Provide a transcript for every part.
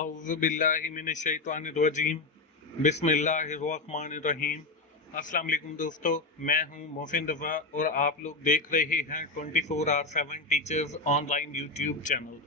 औज़ुबिल्लाहिमिनश्शैतानिर्रजीम बिस्मिल्लाहिर्रहमानिर्रहीम। अस्सलाम वालेकुम दोस्तों, मैं हूं मोहसिन रफ़ा और आप लोग देख रहे हैं 24/7 टीचर्स ऑनलाइन यूट्यूब चैनल।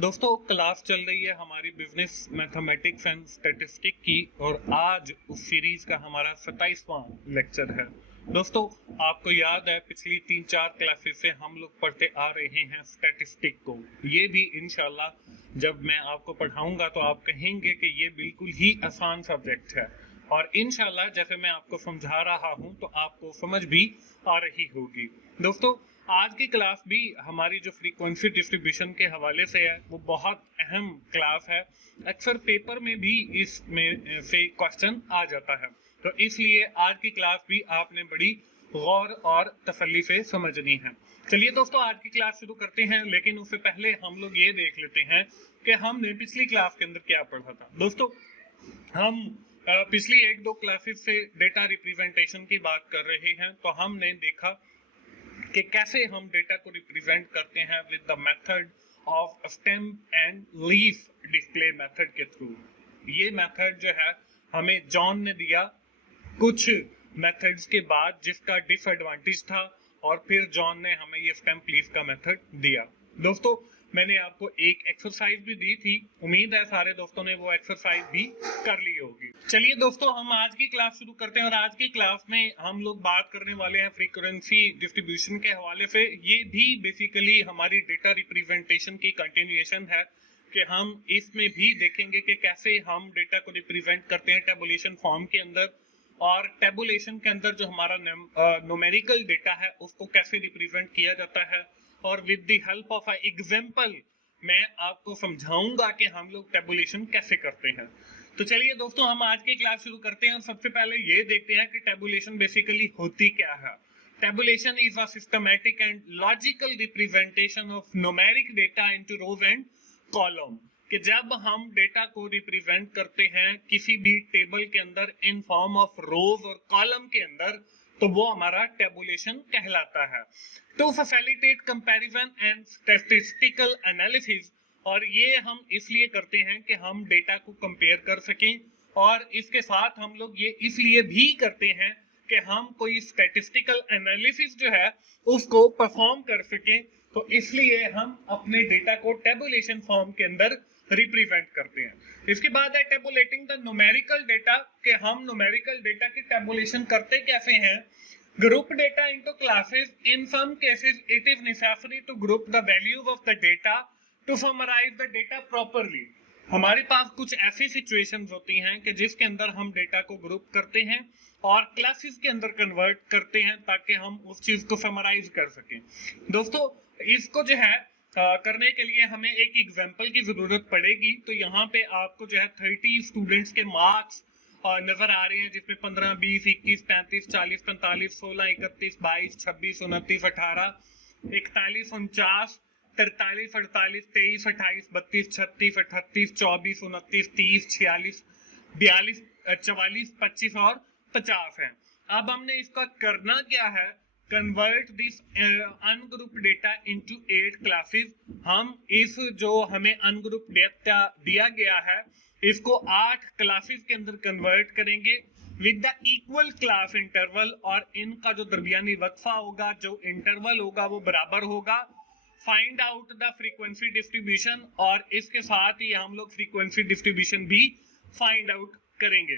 दोस्तों, क्लास चल रही है हमारी बिजनेस मैथमेटिक्स एंड स्टैटिस्टिक की और आज उस सीरीज का हमारा 27वां लेक्चर है। दोस्तों, आपको याद है पिछली 3-4 क्लासेस से हम लोग पढ़ते आ रहे हैं स्टैटिस्टिक को। ये भी इंशाल्लाह जब मैं आपको पढ़ाऊंगा तो आप कहेंगे कि ये बिल्कुल ही आसान सब्जेक्ट है और इंशाल्लाह जैसे मैं आपको समझा रहा हूं तो आपको समझ भी आ रही होगी। दोस्तों, आज की क्लास भी हमारी जो फ्रीक्वेंसी डिस्ट्रीब्यूशन के हवाले से है वो बहुत अहम क्लास है। अक्सर पेपर में भी इसमें से क्वेश्चन आ जाता है, तो इसलिए आज की क्लास भी आपने बड़ी गौर और तसल्ली से समझनी है। चलिए दोस्तों, आज की क्लास शुरू करते हैं, लेकिन उससे पहले हम लोग ये देख लेते हैं कि हमने पिछली क्लास के अंदर क्या पढ़ा था। दोस्तों, हम पिछली 1-2 क्लासेस से डेटा रिप्रेजेंटेशन की बात कर रहे हैं, तो हमने देखा कि कैसे हम डेटा को रिप्रेजेंट करते हैं with the method of stamp and leaf display method के थ्रू। ये मेथड जो है हमें जॉन ने दिया कुछ मेथड्स के बाद, जिसका डिसएडवांटेज था, और फिर जॉन ने हमें ये स्टैम्प लीफ का मेथड दिया। दोस्तों, मैंने आपको एक एक्सरसाइज भी दी थी, उम्मीद है सारे दोस्तों ने वो एक्सरसाइज भी कर ली होगी। चलिए दोस्तों, हम आज की क्लास शुरू करते हैं और आज की क्लास में हम लोग बात करने वाले हैं फ्रीक्वेंसी डिस्ट्रीब्यूशन के हवाले से। ये भी बेसिकली हमारी डेटा रिप्रेजेंटेशन की कंटिन्यूएशन है कि हम इसमें भी देखेंगे कि कैसे हम डेटा को रिप्रेजेंट करते हैं टेबुलेशन फॉर्म के अंदर, और टेबुलेशन के अंदर जो हमारा न्यूमेरिकल डेटा है उसको कैसे रिप्रेजेंट किया जाता है, और with the help of a example मैं आपको समझाऊंगा कि हम लोग टेबुलेशन कैसे करते हैं। तो चलिए दोस्तों, हम आज की क्लास शुरू करते हैं और सबसे पहले ये देखते हैं कि टेबुलेशन बेसिकली होती क्या है। Tabulation is a systematic and logical representation of numeric data into rose and column, कि जब हम डेटा को रिप्रेजेंट करते हैं किसी भी टेबल के अंदर इन फॉर्म ऑफ रोज और कॉलम के अंदर, तो वो हमारा टेबुलेशन कहलाता है। To facilitate comparison and statistical analysis, और ये हम इसलिए करते हैं कि हम डेटा को कंपेयर कर सकें, और इसके साथ हम लोग ये इसलिए भी करते हैं कि हम कोई स्टैटिस्टिकल एनालिसिस जो है उसको परफॉर्म कर सकें। तो इसलिए हम अपने डेटा को टेबुलेशन फॉर्म के अंदर रिप्रेजेंट करते हैं। इसके बाद है टेबुलेटिंग द न्यूमेरिकल डेटा, कि हम न्यूमेरिकल डेटा की टेबुलेशन करते कैसे हैं। Group data into classes, in some cases it is necessary to group the values of the data to summarise the data properly. हमारे पास कुछ ऐसी सिचुएशंस होती हैं कि जिसके अंदर हम डेटा को ग्रुप करते हैं और क्लासेस के अंदर कन्वर्ट करते हैं ताकि हम उस चीज को समराइज कर सकें। दोस्तों, इसको जो है करने के लिए हमें एक एग्जांपल की जरूरत पड़ेगी। तो यहाँ पे आपको जो है 30 स्टूडेंट्स के मार्क्स नजर आ रहे हैं, जिसमें 15, 20, 21, 35, 40, 45, 16, 31, 22, 26, 29, 18, 41, 49, 43, 48, 23, 28, 32, 36, 38, 24, 29, 30, 46, 42, 44, 25 और 50 है। अब हमने इसका करना क्या है, convert this ungroup data into 8 classes. हम इस जो हमें अनग्रुप डेटा दिया गया है इसको 8 क्लासेस के अंदर कन्वर्ट करेंगे with the equal class interval, और इनका जो दरमियानी वक्फा होगा, जो इंटरवल होगा, वो बराबर होगा। Find out the frequency distribution, और इसके साथ ही हम लोग फ्रीक्वेंसी डिस्ट्रीब्यूशन भी फाइंड आउट करेंगे।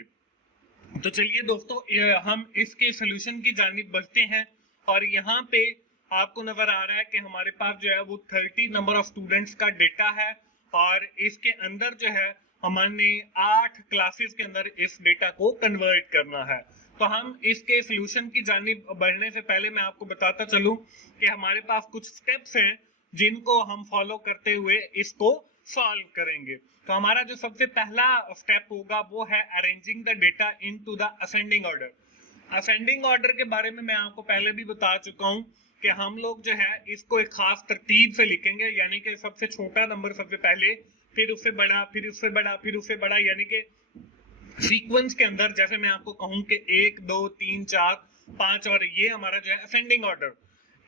तो चलिए दोस्तों, हम इसके सोल्यूशन की जानिब बढ़ते हैं, और यहाँ पे आपको नजर आ रहा है कि हमारे पास जो है वो 30 नंबर ऑफ स्टूडेंट्स का डेटा है, और इसके अंदर जो है हमने 8 क्लासेस के अंदर इस डेटा को कन्वर्ट करना है। तो हम इसके सोल्यूशन की जानिब बढ़ने से पहले मैं आपको बताता चलूं कि हमारे पास कुछ स्टेप्स हैं जिनको हम फॉलो करते हुए इसको सॉल्व करेंगे। तो हमारा जो सबसे पहला स्टेप होगा वो है arranging the data into the ascending order. Ascending order के बारे में मैं आपको पहले भी बता चुका हूं कि हम लोग जो है इसको एक खास तरतीब से लिखेंगे, यानी कि सबसे छोटा नंबर सबसे पहले, फिर उससे बड़ा, फिर उससे बड़ा, फिर उससे बड़ा, यानी कि सीक्वेंस के अंदर जैसे मैं आपको कहूं कि 1, 2, 3, 4, 5, और ये हमारा जो है असेंडिंग ऑर्डर।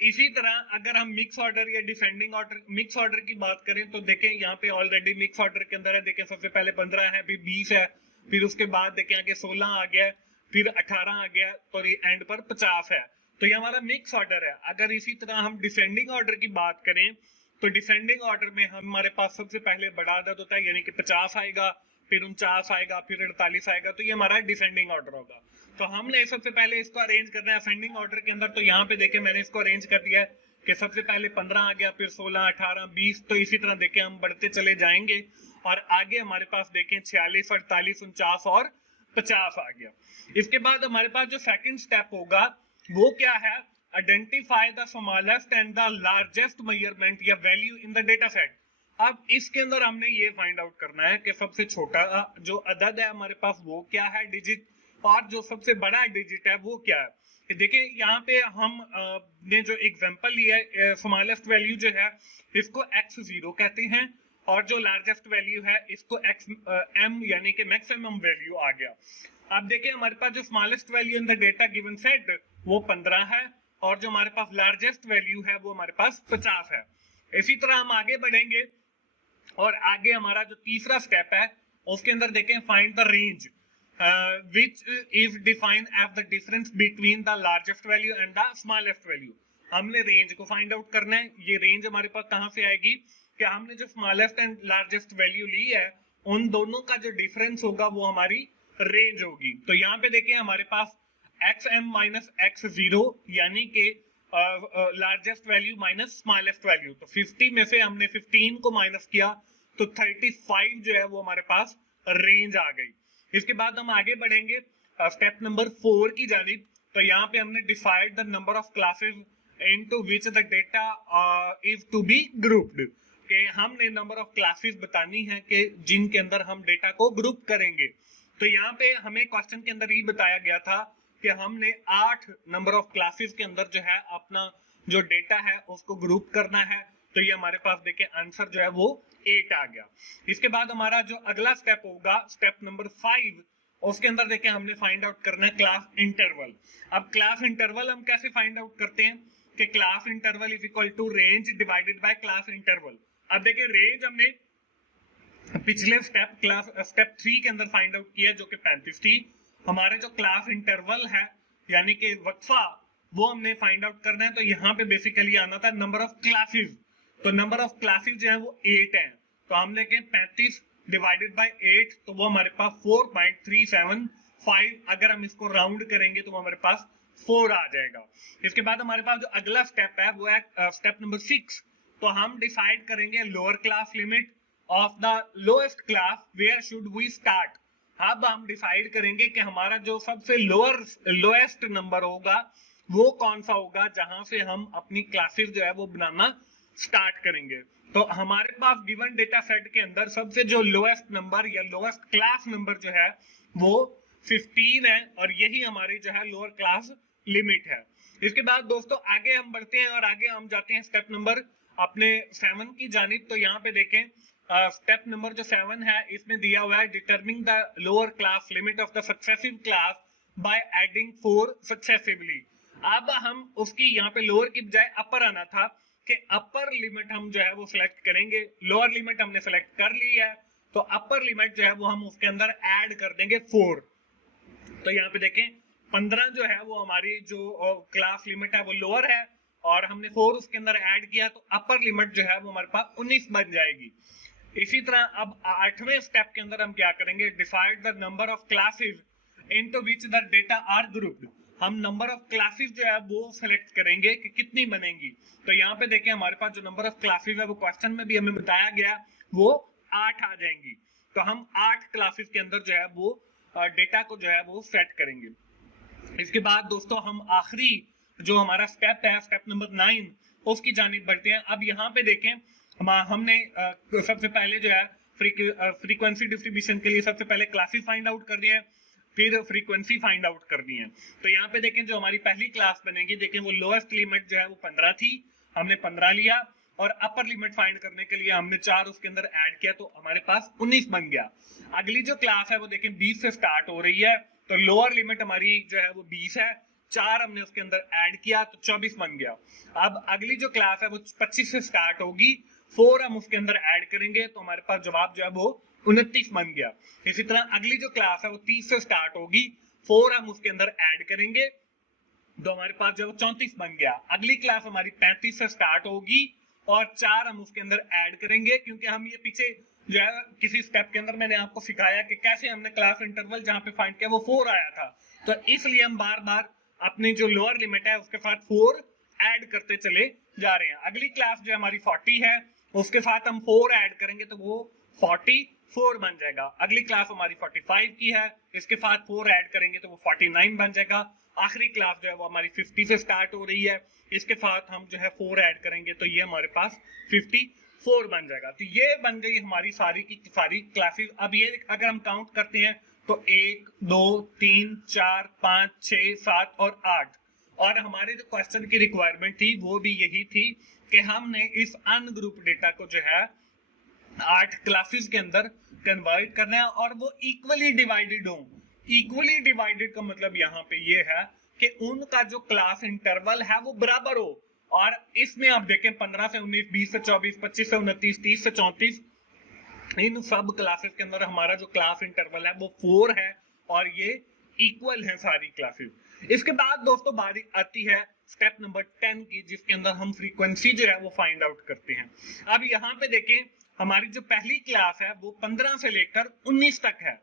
इसी तरह अगर हम मिक्स ऑर्डर या डिसेंडिंग ऑर्डर, मिक्स ऑर्डर की बात करें तो देखें यहाँ पे ऑलरेडी मिक्स ऑर्डर के अंदर है, देखें सबसे पहले 15 है, फिर 20 है, फिर उसके बाद देखें आगे 16 आ गया, फिर 18 आ गया, तो एंड पर 50 है। तो ये हमारा मिक्स ऑर्डर है। अगर इसी तरह हम डिसेंडिंग ऑर्डर की बात करें तो डिसेंडिंग ऑर्डर में हमारे पास सबसे पहले बड़ा अदद होता है, यानी कि 50 आएगा, फिर 49 आएगा, फिर 48 आएगा, तो ये हमारा डिसेंडिंग ऑर्डर होगा। तो हमने सबसे पहले इसको अरेंज करना है असेंडिंग ऑर्डर के अंदर। तो यहाँ पे देखें मैंने इसको अरेंज कर दिया है कि सबसे पहले 15 आ गया, फिर 16, 18, 20, तो इसी तरह देखें हम बढ़ते चले जाएंगे और आगे हमारे पास देखें 46, 48, 49 और 50 आ गया। इसके बाद हमारे पास जो सेकंड स्टेप होगा वो क्या है, identify the smallest and the largest measurement या value in the data set. अब इसके अंदर हमने ये फाइंड आउट करना है कि सबसे छोटा जो अदद है हमारे पास वो क्या है डिजिट, और जो सबसे बड़ा डिजिट है वो क्या है। देखिए यहाँ पे हम ने जो एग्जांपल लिया है, स्मॉलेस्ट वैल्यू जो है इसको x0 कहते हैं और जो लार्जेस्ट वैल्यू है इसको m यानी कि मैक्सिमम वैल्यू आ गया। अब देखिए हमारे पास जो smallest value in the data given set वो 15 है और जो हमारे पास लार्जेस्ट वैल्यू है वो हमारे पास 50 है। इसी तरह हम आगे बढ़ेंगे और आगे हमारा जो तीसरा स्टेप है उसके अंदर देखें find the range which is defined as the difference between the largest value and the smallest value। हमने रेंज को फाइंड आउट करना है। ये रेंज हमारे पास कहां से आएगी कि हमने जो स्मॉलेस्ट एंड लार्जेस्ट वैल्यू ली है उन दोनों का जो डिफरेंस होगा वो हमारी रेंज होगी। तो यहाँ पे देखिए हमारे पास xm माइनस x0 यानी कि largest value minus smallest value, तो 50 में से हमने 15 को माइनस किया तो 35 जो है वो हमारे पास रेंज आ गई। इसके बाद हम आगे बढ़ेंगे स्टेप नंबर 4 की जानिब। तो यहाँ पे हमने defined the number of classes into which the data is to be grouped, कि हमने नंबर ऑफ क्लासेस बतानी है कि जिनके अंदर हम डेटा को ग्रुप करेंगे। तो यहाँ पे हमें क्वेश्चन के अंदर ये बताया गया था कि हमने 8 नंबर ऑफ क्लासेस के अंदर जो है अपना जो डेटा है उसको ग्रुप करना है। तो ये हमारे पास देखिए आंसर जो है वो 8 आ गया। इसके बाद हमारा जो अगला स्टेप होगा स्टेप नंबर 5, उसके अंदर देखिए हमने फाइंड आउट करना है क्लास इंटरवल। अब क्लास इंटरवल हम कैसे फाइंड आउट करते हैं कि class interval is equal to range divided by class interval. अब देखिए रेंज हमने पिछले स्टेप 3 के अंदर फाइंड आउट किया जो कि 35 थी। हमारे जो क्लास इंटरवल है यानी कि वक्फा वो हमने फाइंड आउट करना है। तो यहाँ पे बेसिकली आना था नंबर ऑफ क्लासेस। तो नंबर ऑफ क्लासेस जो है वो 8 है, तो हम देखें 35 डिवाइडेड बाय 8 तो वो हमारे पास 4.375, अगर हम इसको राउंड करेंगे तो वो हमारे पास 4 आ जाएगा। इसके बाद हमारे पास जो अगला स्टेप है वो है स्टेप नंबर 6। तो हम डिसाइड करेंगे lower class limit of the lowest class where should we start. अब हम डिसाइड करेंगे कि हमारा जो सबसे लोएस्ट नंबर होगा वो कौन सा होगा जहां से हम अपनी क्लासेस जो है वो बनाना स्टार्ट करेंगे। तो हमारे पास गिवन डेटा सेट के अंदर सबसे जो लोएस्ट नंबर या लोएस्ट क्लास नंबर जो है वो 15 है और यही हमारी जो है लोअर क्लास लिमिट है। इसके बाद दोस्तों आगे हम बढ़ते हैं और आगे हम जाते हैं स्टेप नंबर अपने 7 की जानिब। तो यहाँ पे देखें स्टेप नंबर जो 7 है इसमें दिया हुआ है determine the lower class limit of the successive class by adding 4 successively. अब हम उसकी यहाँ पे लोअर की बजाय अपर आना था कि अपर लिमिट हम जो है वो सिलेक्ट करेंगे। लोअर लिमिट हमने सिलेक्ट कर ली है तो अपर लिमिट जो है वो हम उसके अंदर ऐड कर देंगे 4। तो यहाँ पे देखें 15 जो है वो हमारी जो क्लास लिमिट है वो लोअर है और हमने 4 उसके अंदर ऐड किया तो अपर लिमिट जो है वो हमारे पास 19 बन जाएगी। इसी तरह अब 8वें स्टेप के अंदर हम क्या करेंगे, decide the number of classes into which the data are grouped. हम नंबर ऑफ क्लासेस जो है वो सिलेक्ट करेंगे कि कितनी बनेंगी। तो यहाँ पे देखिए हमारे पास जो नंबर ऑफ क्लासेस है वो क्वेश्चन में भी हमें बताया गया वो 8 आ जाएंगी। तो हम 8 क्लासेस के अंदर जो है वो डेटा को जो है वो सेट करेंगे। इसके बाद दोस्तों हम आखिरी जो हमारा स्टेप है स्टेप नंबर 9 उसकी जानिब बढ़ते हैं। अब यहाँ पे देखें हमने सबसे पहले जो है फ्रीक्वेंसी डिस्ट्रीब्यूशन के लिए सबसे पहले क्लासेस फाइंड आउट कर दिए हैं, फिर फ्रीक्वेंसी फाइंड आउट करनी है। तो यहाँ पे देखें जो हमारी पहली क्लास बनेगी देखें वो लोएस्ट लिमिट जो है वो 15 थी, हमने 15 लिया और अपर लिमिट फाइंड करने के लिए हमने 4 उसके अंदर ऐड किया तो हमारे पास 19 बन गया। अगली जो क्लास है वो देखें 20 से स्टार्ट हो रही है तो लोअर लिमिट हमारी जो है वो 20 है 4 हमने उसके अंदर ऐड किया तो 24 बन गया। अब अगली जो क्लास है वो 25 से स्टार्ट होगी, 4 हम उसके अंदर ऐड करेंगे तो हमारे पास जवाब जो है वो 29 बन गया। इसी तरह अगली जो क्लास है वो 30 से स्टार्ट होगी, 4 हम उसके अंदर ऐड करेंगे तो हमारे पास जो है 34 बन गया। अगली क्लास हमारी 35 से स्टार्ट होगी और 4 हम उसके अंदर ऐड करेंगे, क्योंकि हम ये पीछे जो है किसी स्टेप के अंदर मैंने आपको सिखाया कि कैसे हमने क्लास इंटरवल जहां पे फाइंड किया वो 4 आया था, तो इसलिए हम बार बार अपनी जो लोअर लिमिट है उसके साथ 4 ऐड करते चले जा रहे हैं। अगली क्लास जो हमारी 40 है, उसके साथ हम 4 ऐड करेंगे तो वो 44 बन जाएगा। अगली क्लास हमारी 45 की है, इसके साथ 4 ऐड करेंगे तो वो 49 बन जाएगा। आखिरी क्लास जो है वो हमारी 50 से स्टार्ट हो रही है, इसके साथ हम जो है 4 ऐड करेंगे तो ये हमारे पास 54 बन जाएगा। तो ये बन गई हमारी सारी की सारी क्लासेस। अब ये अगर हम काउंट करते हैं तो 1 2 3 4 5 6 7 और 8, और हमारे जो क्वेश्चन की रिक्वायरमेंट थी वो भी यही थी कि हमने इस अनग्रुप डेटा को जो है 8 क्लासेस के अंदर कन्वर्ट करना है और वो इक्वली डिवाइडेड हो। इक्वली डिवाइडेड का मतलब यहाँ पे ये है कि उनका जो क्लास इंटरवल है वो बराबर हो। और इसमें आप देखें 15 से 19, 20 से 24, 25 से 29, 30 से 34, इन सब क्लासेस के अंदर हमारा जो क्लास इंटरवल है वो 4 है और ये इक्वल है सारी क्लासेस। इसके बाद दोस्तों बारी आती है स्टेप नंबर 10 की, जिसके अंदर हम फ्रीक्वेंसी जो है वो फाइंड आउट करते हैं। अब यहाँ पे देखें हमारी जो पहली क्लास है वो 15 से लेकर 19 तक है।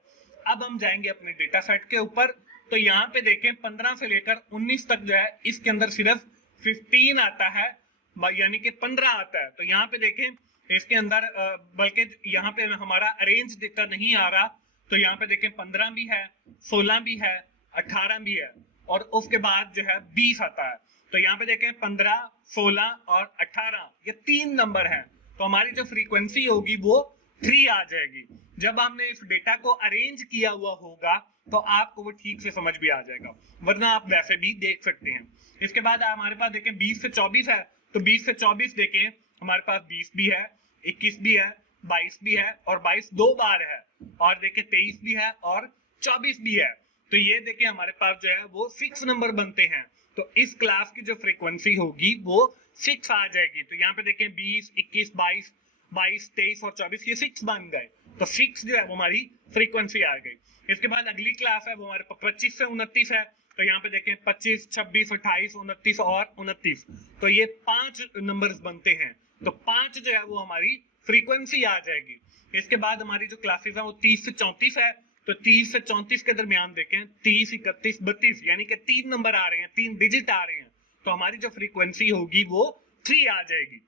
अब हम जाएंगे अपने डेटा सेट के ऊपर, तो यहाँ पे देखें 15 से लेकर 19 तक जो है इसके अंदर सिर्फ 15 आता है, यानी कि 15 आता है। तो यहाँ पे देखें इसके अंदर बल्कि यहाँ पे हमारा अरेंज डेटा नहीं आ रहा, तो यहाँ पे देखें 15 भी है, 16 भी है, 18 भी है और उसके बाद जो है 20 आता है। तो यहाँ पे देखें 15, 16 और 18 ये 3 नंबर हैं, तो हमारी जो फ्रीक्वेंसी होगी वो 3 आ जाएगी। जब हमने इस डेटा को अरेंज किया हुआ होगा तो आपको वो ठीक से समझ भी आ जाएगा, वरना आप वैसे भी देख सकते हैं। इसके बाद हमारे पास देखें 20 से 24 है, तो 20 से 24 देखें हमारे पास 20 भी है, 21 भी है, 22 भी है और 22 2 बार है, और देखें 23 भी है और 24 भी है। तो ये देखें हमारे पास जो है वो 6 नंबर बनते हैं, तो इस क्लास की जो फ्रीक्वेंसी होगी वो 6 आ जाएगी। तो यहाँ पे देखें 20, 21, 22, 23 और 24 ये 6 बन गए, तो 6 जो है वो हमारी फ्रीक्वेंसी आ गई। इसके बाद अगली क्लास है वो हमारे पास 25 से 29 है, तो यहाँ पे देखें 25, 26, 28, 29 और 29, तो ये 5 नंबर्स बनते हैं, तो 5 जो है वो हमारी फ्रीक्वेंसी आ जाएगी। इसके बाद हमारी जो क्लासेस है वो 30 से 34 है, तो 30 से 34 के दरमियान देखें 30, 31, 32 यानी कि 3 नंबर आ रहे हैं, 3 डिजिट आ रहे हैं, तो हमारी जो फ्रीक्वेंसी होगी वो 3 आ जाएगी।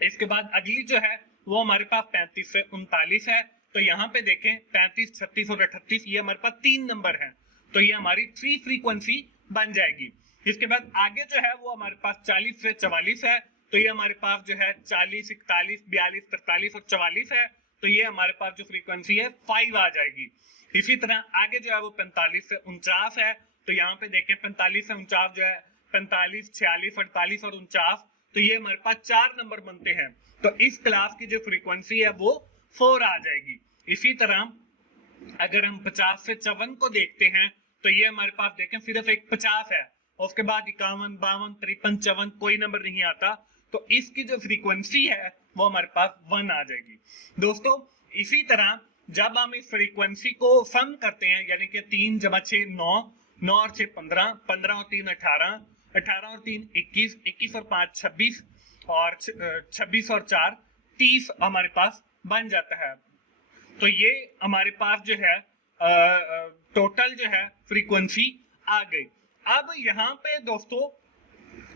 इसके बाद अगली जो है वो हमारे पास 35 से 39 है, तो यहाँ पे देखें 35, 36 और 38 ये हमारे पास 3 नंबर हैं, तो ये हमारी 3 फ्रीक्वेंसी बन जाएगी। इसके बाद आगे जो है वो हमारे पास 40 से 44 है, तो ये हमारे पास जो है 40, 41, 42, 43 और 44 है, तो ये हमारे पास जो फ्रीक्वेंसी है 5 आ जाएगी। इसी तरह आगे जो है वो 45 से 49 है, तो यहाँ पे देखें 45 से 49 जो है 45, 46, 48 और 49, तो ये हमारे पास 4 नंबर बनते हैं, तो इस क्लास की जो फ्रीक्वेंसी है वो 4 आ जाएगी। इसी तरह अगर हम 50 से 54 को देखते हैं, तो ये हमारे पास देखें सिर्फ एक 50 है, उसके बाद 51, 52, 53, 54 कोई नंबर नहीं आता, तो इसकी जो फ्रीक्वेंसी है वो हमारे पास 1 आ जाएगी। दोस्तों इसी तरह जब हम इस फ्रीक्वेंसी को सम करते हैं, यानी कि 3 + 6 9, 9 और 6 15, 15 और 3 18, 18 और 3 21, 21 और 5 26 और 26 और 4 30 हमारे पास बन जाता है। तो ये हमारे पास जो है टोटल जो है फ्रीक्वेंसी आ गई। अब यहाँ पे दोस्तों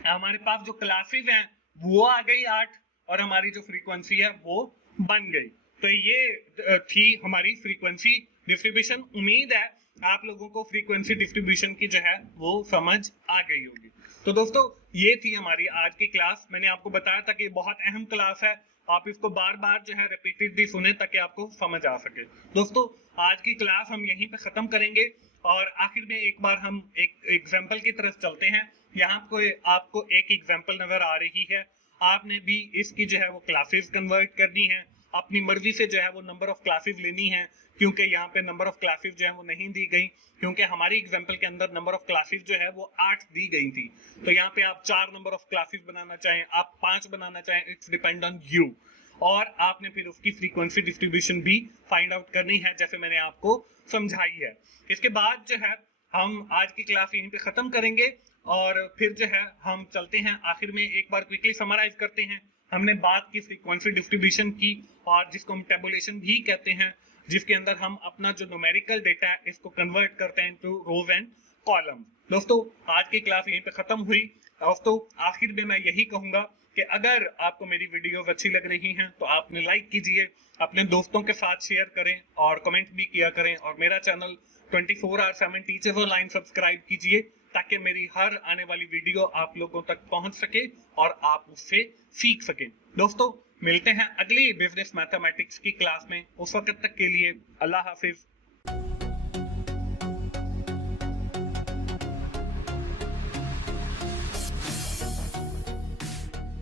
हमारे पास जो क्लासेस हैं वो आ गई 8 और हमारी जो फ्रीक्वेंसी है वो बन गई। तो ये थी हमारी फ्रीक्वेंसी डिस्ट्रीब्यूशन। उम्मीद है आप लोगों को फ्रीक्वेंसी डिस्ट्रीब्यूशन की जो है वो समझ आ गई होगी। तो दोस्तों ये थी हमारी आज की क्लास। मैंने आपको बताया था कि बहुत अहम क्लास है, आप इसको बार बार जो है रिपीटेडली सुने ताकि आपको समझ आ सके। दोस्तों आज की क्लास हम यहीं पे खत्म करेंगे और आखिर में एक बार हम एक एग्जाम्पल की तरफ चलते हैं। यहाँ आपको एक एग्जाम्पल नजर आ रही है, आपने भी इसकी जो है वो क्लासेस कन्वर्ट करनी है अपनी मर्जी से जो है वो नंबर ऑफ क्लासेस लेनी है, क्योंकि यहाँ पे नंबर ऑफ क्लासेस जो है वो नहीं दी गई, क्योंकि हमारी एग्जाम्पल के अंदर नंबर ऑफ क्लासेस जो है वो 8 दी गई थी। तो यहाँ पे आप 4 नंबर ऑफ क्लासेस बनाना चाहें, आप 5 बनाना चाहें, इट्स डिपेंड ऑन यू। और आपने फिर उसकी फ्रीक्वेंसी डिस्ट्रीब्यूशन भी फाइंड आउट करनी है, जैसे मैंने आपको समझाई है। इसके बाद जो है हम आज की क्लास यहीं पे खत्म करेंगे और फिर जो है हम चलते हैं आखिर में एक बार क्विकली समराइज करते हैं। हमने बात की फ्रीक्वेंसी डिस्ट्रीब्यूशन की, और जिसको हम टेबुलेशन भी कहते हैं, जिसके अंदर हम अपना जो न्यूमेरिकल डेटा है इसको कन्वर्ट करते हैं इनटू रोज एंड कॉलम। दोस्तों आज की क्लास यहीं पे खत्म हुई। दोस्तों आखिर में मैं यही कहूंगा कि अगर आपको मेरी वीडियोस अच्छी लग रही हैं तो आपने लाइक कीजिए, अपने दोस्तों के साथ शेयर करें और कमेंट भी किया करें, और मेरा चैनल 24/7 टीचर्स ऑनलाइन सब्सक्राइब कीजिए ताकि मेरी हर आने वाली वीडियो आप लोगों तक पहुंच सके और आप उससे सीख सकें। दोस्तों मिलते हैं अगली बिजनेस मैथमेटिक्स की क्लास में, उस वक्त तक के लिए अल्लाह हाफिज।